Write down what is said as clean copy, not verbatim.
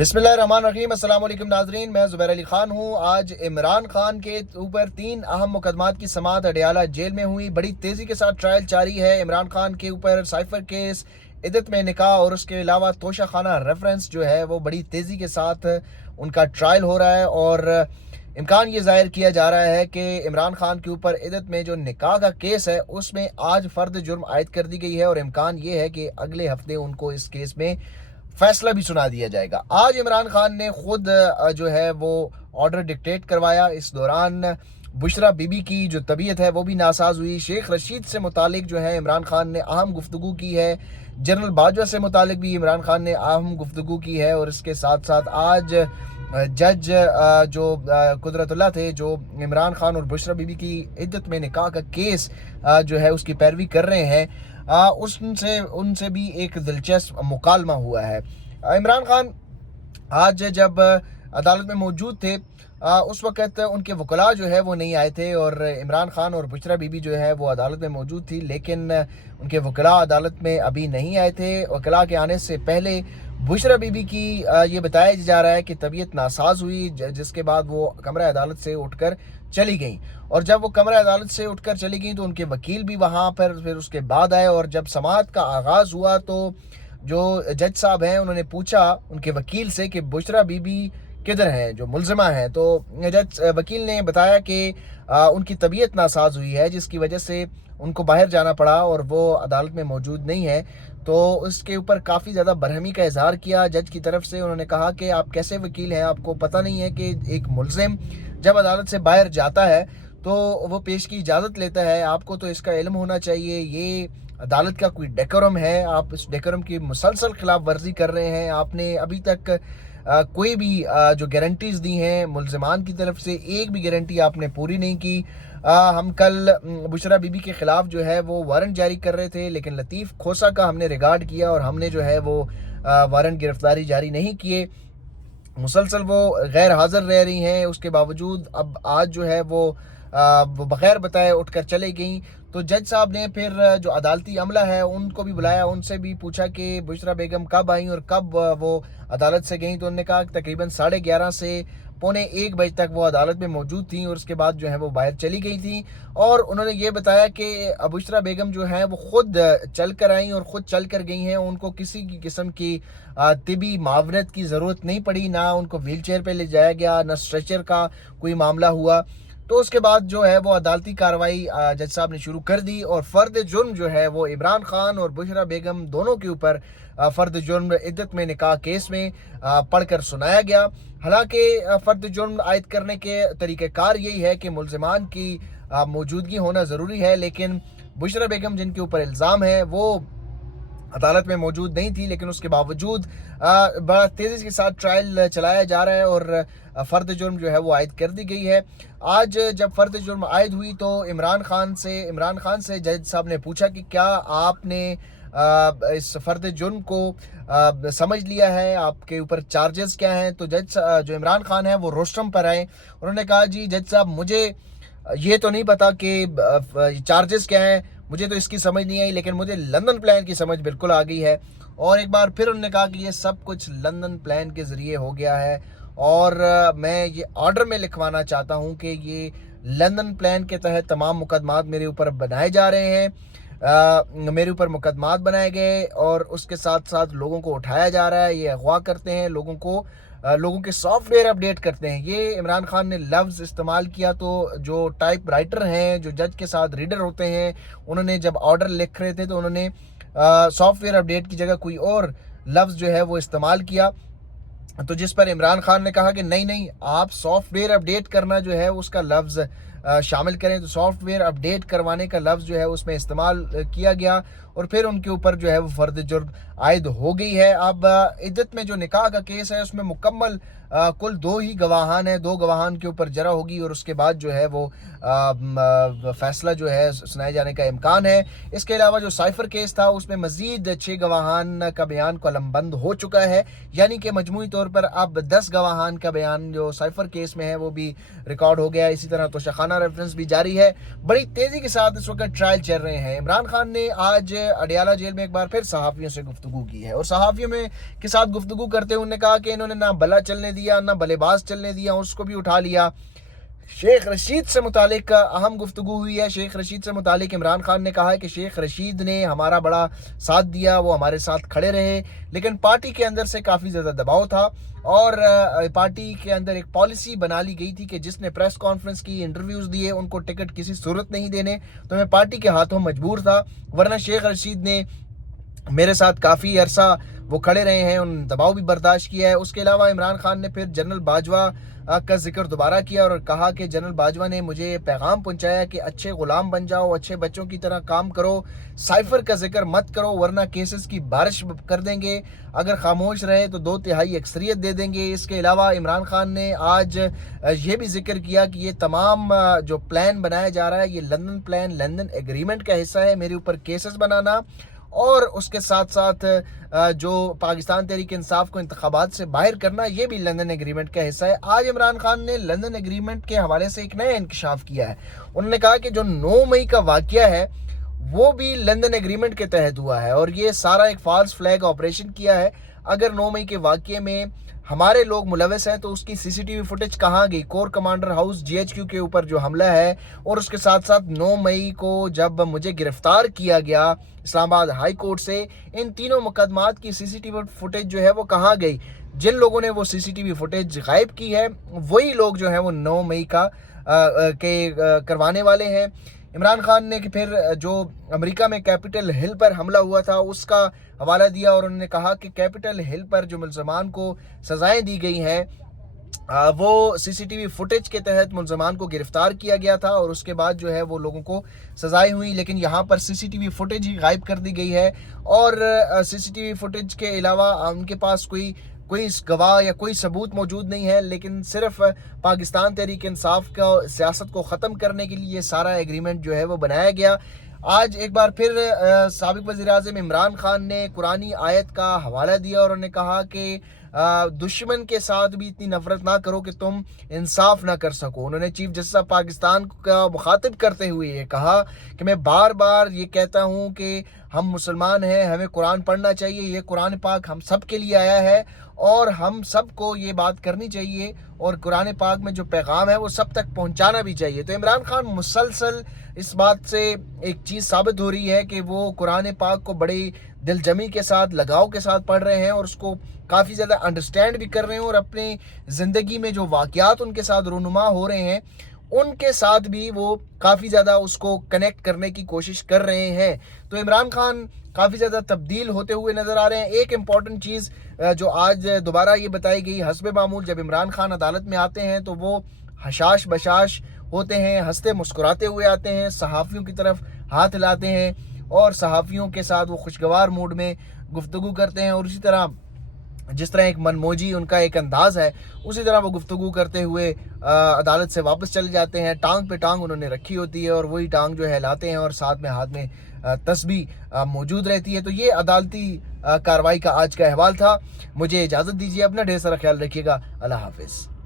बिस्मिल्लाहिर्रहमानिर्रहीम। अस्सलाम वालेकुम नाजरीन, मैं ज़ुबैर अली ख़ान हूँ। आज इमरान खान के ऊपर 3 अहम मुकदमात की समाअत अडयाला जेल में हुई। बड़ी तेज़ी के साथ ट्रायल जारी है। इमरान खान के ऊपर साइफ़र केस, इद्दत में निकाह और उसके अलावा तोशा खाना रेफरेंस जो है वो बड़ी तेज़ी के साथ उनका ट्रायल हो रहा है और इम्कान ये ज़ाहिर किया जा रहा है कि इमरान खान के ऊपर इद्दत में जो निकाह का केस है उसमें आज फ़र्द जुर्म आयद कर दी गई है और इम्कान ये है कि अगले हफ्ते उनको इस केस में फैसला भी सुना दिया जाएगा। आज इमरान खान ने खुद जो है वो ऑर्डर डिक्टेट करवाया। इस दौरान बुशरा बीबी की जो तबीयत है वो भी नासाज हुई। शेख रशीद से मुतालिक जो है इमरान खान ने अहम गुफ्तगू की है। जनरल बाजवा से मुतालिक भी इमरान खान ने अहम गुफ्तगू की है और इसके साथ साथ आज जज जो कुदरतुल्लाह थे, जो इमरान खान और बुशरा बीबी की इद्दत में निकाह का केस जो है उसकी पैरवी कर रहे हैं, उनसे भी एक दिलचस्प मुकालमा हुआ है। इमरान खान आज जब अदालत में मौजूद थे उस वक़्त उनके वकला जो है वो नहीं आए थे और इमरान खान और बुशरा बीबी जो है वो अदालत में मौजूद थी, लेकिन उनके वकला अदालत में अभी नहीं आए थे। वकला के आने से पहले बुशरा बीबी की ये बताया जा रहा है कि तबीयत नासाज हुई, जिसके बाद वो कमरा अदालत से उठकर चली गई और जब वो कमरा अदालत से उठकर चली गई तो उनके वकील भी वहाँ पर फिर उसके बाद आए और जब समाअत का आगाज़ हुआ तो जो जज साहब हैं उन्होंने पूछा उनके वकील से कि बुशरा बीबी किधर हैं, जो मुलजिमा हैं। तो जज वकील ने बताया कि उनकी तबीयत नासाज हुई है जिसकी वजह से उनको बाहर जाना पड़ा और वो अदालत में मौजूद नहीं है। तो उसके ऊपर काफ़ी ज़्यादा बरहमी का इजहार किया जज की तरफ से। उन्होंने कहा कि आप कैसे वकील हैं, आपको पता नहीं है कि एक मुलजिम जब अदालत से बाहर जाता है तो वो पेश की इजाज़त लेता है, आपको तो इसका इल्म होना चाहिए। ये अदालत का कोई डेकोरम है, आप इस डेकोरम की मुसलसल खिलाफ वर्जी कर रहे हैं। आपने अभी तक कोई भी जो गारंटीज़ दी हैं मुलजिमान की तरफ से, एक भी गारंटी आपने पूरी नहीं की। हम कल बुशरा बीबी के ख़िलाफ़ जो है वो वारंट जारी कर रहे थे, लेकिन लतीफ़ खोसा का हमने रिगार्ड किया और हमने जो है वो वारंट गिरफ्तारी जारी नहीं किए। मुसलसल वो गैर हाज़िर रह रही हैं, उसके बावजूद अब आज जो है वो बग़ैर बताए उठकर चले गई। तो जज साहब ने फिर जो अदालती अमला है उनको भी बुलाया, उनसे भी पूछा कि बुशरा बेगम कब आई और कब वो अदालत से गई। तो उन्होंने कहा कि तकरीबन 11:30 से 1:45 बजे तक वो अदालत में मौजूद थी और उसके बाद जो है वो बाहर चली गई थी। और उन्होंने ये बताया कि बुशरा बेगम जो है वो खुद चल कर आई और ख़ुद चल कर गई हैं, उनको किसी की किस्म की तिबी मावनत की ज़रूरत नहीं पड़ी, ना उनको व्हील चेयर पर ले जाया गया, ना स्ट्रेचर का कोई मामला हुआ। तो उसके बाद जो है वो अदालती कार्रवाई जज साहब ने शुरू कर दी और फ़र्द जुर्म जो है वो इमरान खान और बुशरा बेगम दोनों के ऊपर फ़र्द जुर्म इद्दत में निकाह केस में पढ़कर सुनाया गया। हालांकि फ़र्द जुर्म आयद करने के तरीक़ेकार यही है कि मुलजिमान की मौजूदगी होना ज़रूरी है, लेकिन बुशरा बेगम जिनके ऊपर इल्ज़ाम है वो अदालत में मौजूद नहीं थी, लेकिन उसके बावजूद बड़ा तेज़ी के साथ ट्रायल चलाया जा रहा है और फ़र्द जुर्म जो है वो आयद कर दी गई है। आज जब फ़र्द जुर्म आयद हुई तो इमरान खान से जज साहब ने पूछा कि क्या आपने इस फ़र्द जुर्म को समझ लिया है, आपके ऊपर चार्जेस क्या हैं। तो जज जो इमरान खान है वो रोस्टम पर आए। उन्होंने कहा जी जज साहब, मुझे ये तो नहीं पता कि चार्जेस क्या हैं, मुझे तो इसकी समझ नहीं आई, लेकिन मुझे लंदन प्लान की समझ बिल्कुल आ गई है। और एक बार फिर उन्होंने कहा कि ये सब कुछ लंदन प्लान के ज़रिए हो गया है और मैं ये ऑर्डर में लिखवाना चाहता हूँ कि ये लंदन प्लान के तहत तमाम मुकदमात मेरे ऊपर बनाए जा रहे हैं। मेरे ऊपर मुकदमात बनाए गए और उसके साथ साथ लोगों को उठाया जा रहा है, ये अगवा करते हैं लोगों के सॉफ्टवेयर अपडेट करते हैं। ये इमरान खान ने लफ्ज़ इस्तेमाल किया। तो जो टाइप राइटर हैं, जो जज के साथ रीडर होते हैं, उन्होंने जब ऑर्डर लिख रहे थे तो उन्होंने सॉफ्टवेयर अपडेट की जगह कोई और लफ्ज़ जो है वो इस्तेमाल किया। तो जिस पर इमरान खान ने कहा कि नहीं, आप सॉफ्टवेयर अपडेट करना जो है उसका लफ्ज़ शामिल करें। तो सॉफ्टवेयर अपडेट करवाने का लफ्ज़ जो है उसमें इस्तेमाल किया गया और फिर उनके ऊपर जो है वो फ़र्द जुर्म आयद हो गई है। अब इद्दत में जो निकाह का केस है उसमें मुकम्मल कुल 2 ही गवाहान हैं, 2 गवाहान के ऊपर जरा होगी और उसके बाद जो है वो फैसला जो है सुनाए जाने का इम्कान है। इसके अलावा जो साइफ़र केस था उसमें मज़ीद 6 गवाहान का बयान कलमबंद हो चुका है, यानी कि मजमूई तौर पर अब 10 गवाहान का बयान जो साइफ़र केस में है वो भी रिकॉर्ड हो गया। इसी तरह तोशाखाना रोजाना रेफरेंस भी जारी है। बड़ी तेजी के साथ इस वक्त ट्रायल चल रहे हैं। इमरान खान ने आज अडियाला जेल में एक बार फिर सहाफ़ियों से गुफ्तगू की है और सहाफ़ियों में के साथ गुफ्तगू करते हुए उन्होंने कहा कि इन्होंने ना भला चलने दिया ना भलेबाज चलने दिया, उसको भी उठा लिया। शेख रशीद से मुतालिक अहम गुफ्तगू हुई है। शेख रशीद से मुतालिक इमरान खान ने कहा है कि शेख रशीद ने हमारा बड़ा साथ दिया, वो हमारे साथ खड़े रहे, लेकिन पार्टी के अंदर से काफ़ी ज़्यादा दबाव था और पार्टी के अंदर एक पॉलिसी बना ली गई थी कि जिसने प्रेस कॉन्फ्रेंस की, इंटरव्यूज़ दिए, उनको टिकट किसी सूरत नहीं देने, तो मैं पार्टी के हाथों मजबूर था। वरना शेख रशीद ने मेरे साथ काफ़ी अरसा वो खड़े रहे हैं, उन दबाव भी बर्दाश्त किया है। उसके अलावा इमरान खान ने फिर जनरल बाजवा का जिक्र दोबारा किया और कहा कि जनरल बाजवा ने मुझे पैगाम पहुंचाया कि अच्छे गुलाम बन जाओ, अच्छे बच्चों की तरह काम करो, साइफर का जिक्र मत करो वरना केसेस की बारिश कर देंगे, अगर खामोश रहे तो 2/3 अक्सरियत दे देंगे। इसके अलावा इमरान खान ने आज ये भी जिक्र किया कि ये तमाम जो प्लान बनाया जा रहा है, ये लंदन प्लान, लंदन एग्रीमेंट का हिस्सा है, मेरे ऊपर केसेस बनाना और उसके साथ साथ जो पाकिस्तान तहरीक इंसाफ को इंतखाबात से बाहर करना, ये भी लंदन एग्रीमेंट का हिस्सा है। आज इमरान खान ने लंदन एग्रीमेंट के हवाले से एक नया इंकशाफ किया है। उन्होंने कहा कि जो 9 मई का वाक़या है वो भी लंदन एग्रीमेंट के तहत हुआ है और ये सारा एक फॉल्स फ्लैग ऑपरेशन किया है। अगर 9 मई के वाक़ये में हमारे लोग मुलविस हैं तो उसकी सीसीटीवी फुटेज कहाँ गई? कोर कमांडर हाउस GHQ के ऊपर जो हमला है और उसके साथ साथ 9 मई को जब मुझे गिरफ्तार किया गया इस्लामाबाद हाई कोर्ट से, इन तीनों मुकदमात की सीसीटीवी फुटेज जो है वो कहाँ गई? जिन लोगों ने वो सीसीटीवी फुटेज गायब की है वही लोग जो है वो 9 मई का करवाने वाले हैं। इमरान खान ने कि फिर जो अमेरिका में कैपिटल हिल पर हमला हुआ था उसका हवाला दिया और उन्होंने कहा कि कैपिटल हिल पर जो मुल्ज़मान को सज़ाएं दी गई हैं वो सीसीटीवी फुटेज के तहत मुल्ज़मान को गिरफ्तार किया गया था और उसके बाद जो है वो लोगों को सज़ाएं हुई, लेकिन यहाँ पर सीसीटीवी फुटेज ही गायब कर दी गई है और सीसीटीवी फुटेज के अलावा उनके पास कोई गवाह या कोई सबूत मौजूद नहीं है, लेकिन सिर्फ पाकिस्तान तहरीक इंसाफ का सियासत को ख़त्म करने के लिए ये सारा एग्रीमेंट जो है वो बनाया गया। आज एक बार फिर साबिक़ वज़ीर-ए-आज़म इमरान खान ने कुरानी आयत का हवाला दिया और उन्होंने कहा कि दुश्मन के साथ भी इतनी नफरत ना करो कि तुम इंसाफ ना कर सको। उन्होंने चीफ जस्टिस ऑफ पाकिस्तान का मुखातिब करते हुए ये कहा कि मैं बार बार ये कहता हूँ कि हम मुसलमान हैं, हमें कुरान पढ़ना चाहिए, ये कुरान पाक हम सब के लिए आया है और हम सबको ये बात करनी चाहिए और कुरान पाक में जो पैगाम है वो सब तक पहुंचाना भी चाहिए। तो इमरान खान मुसलसल इस बात से एक चीज़ साबित हो रही है कि वो कुरान पाक को बड़ी दिलजमी के साथ, लगाव के साथ पढ़ रहे हैं और उसको काफ़ी ज़्यादा अंडरस्टैंड भी कर रहे हैं और अपनी ज़िंदगी में जो वाक़यात उनके साथ रूनुमा हो रहे हैं उनके साथ भी वो काफ़ी ज़्यादा उसको कनेक्ट करने की कोशिश कर रहे हैं। तो इमरान खान काफ़ी ज़्यादा तब्दील होते हुए नज़र आ रहे हैं। एक इम्पॉर्टेंट चीज़ जो आज दोबारा ये बताई गई, हस्बे मामूल जब इमरान खान अदालत में आते हैं तो वो हशाश बशाश होते हैं, हंसते मुस्कुराते हुए आते हैं, सहाफ़ियों की तरफ हाथ हिलाते हैं और सहाफ़ियों के साथ वो खुशगवार मूड में गुफ्तगू करते हैं और उसी तरह जिस तरह एक मनमोजी उनका एक अंदाज़ है उसी तरह वो गुफ्तगू करते हुए अदालत से वापस चले जाते हैं। टांग पे टांग उन्होंने रखी होती है और वही टांग जो है हिलाते हैं और साथ में हाथ में तस्बीह मौजूद रहती है। तो ये अदालती कार्रवाई का आज का अहवाल था। मुझे इजाज़त दीजिए, अपना ढेर सारा ख्याल रखिएगा। अल्लाह हाफिज़।